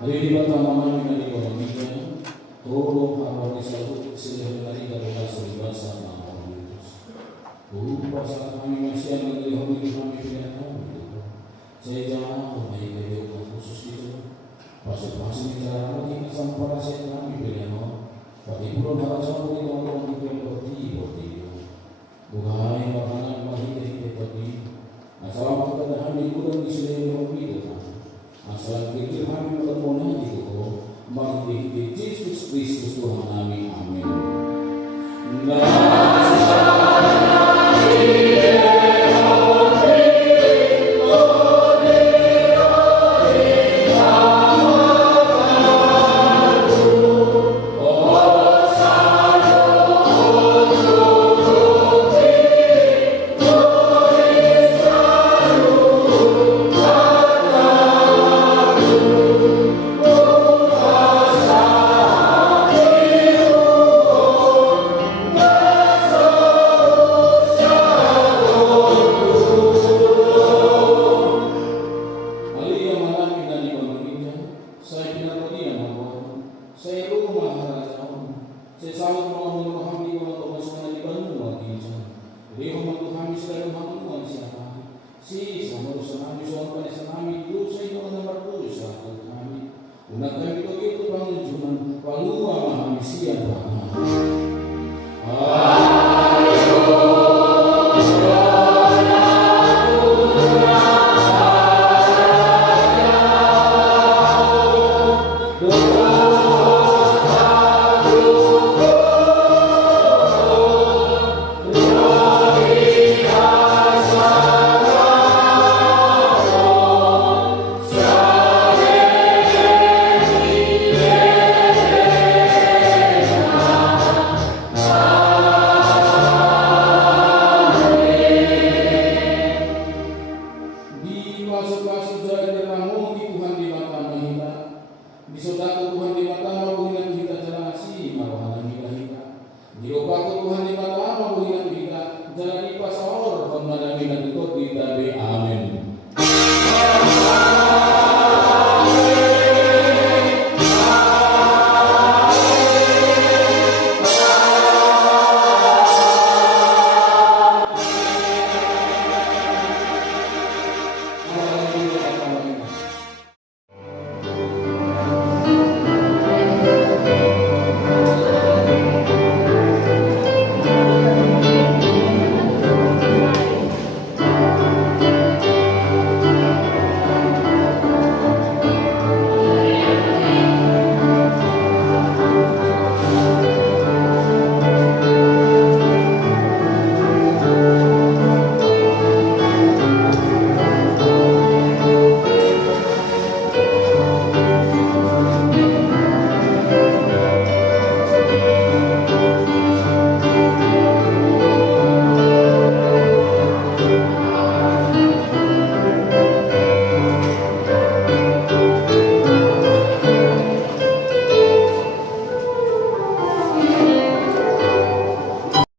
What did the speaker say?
Alilipat ang mga namin na pamilya, todo ang pag-isabot sila na naligaw sa libasa ng mga Diyos. Upang sa kami masya ng lihong hindi kami pinatawag dito. Sa iyang may kayo ng pusos dito. Pasok-pasok ni Sarah, maging isang parasit namin pinano. Pag-ipulo na sa mga ito ang pagkipag-pagkipag-pagkipag. Buhay makanang mahigay-higay-pagkipag. Nasalamat ka na kami kulang sila yung pagkipag. Asal pikir kami berkenan di situ, bagi Yesus Kristus Tuhan kami, amin. Unang kami ko ito pangunjuman, panguwa mga misiyan pa.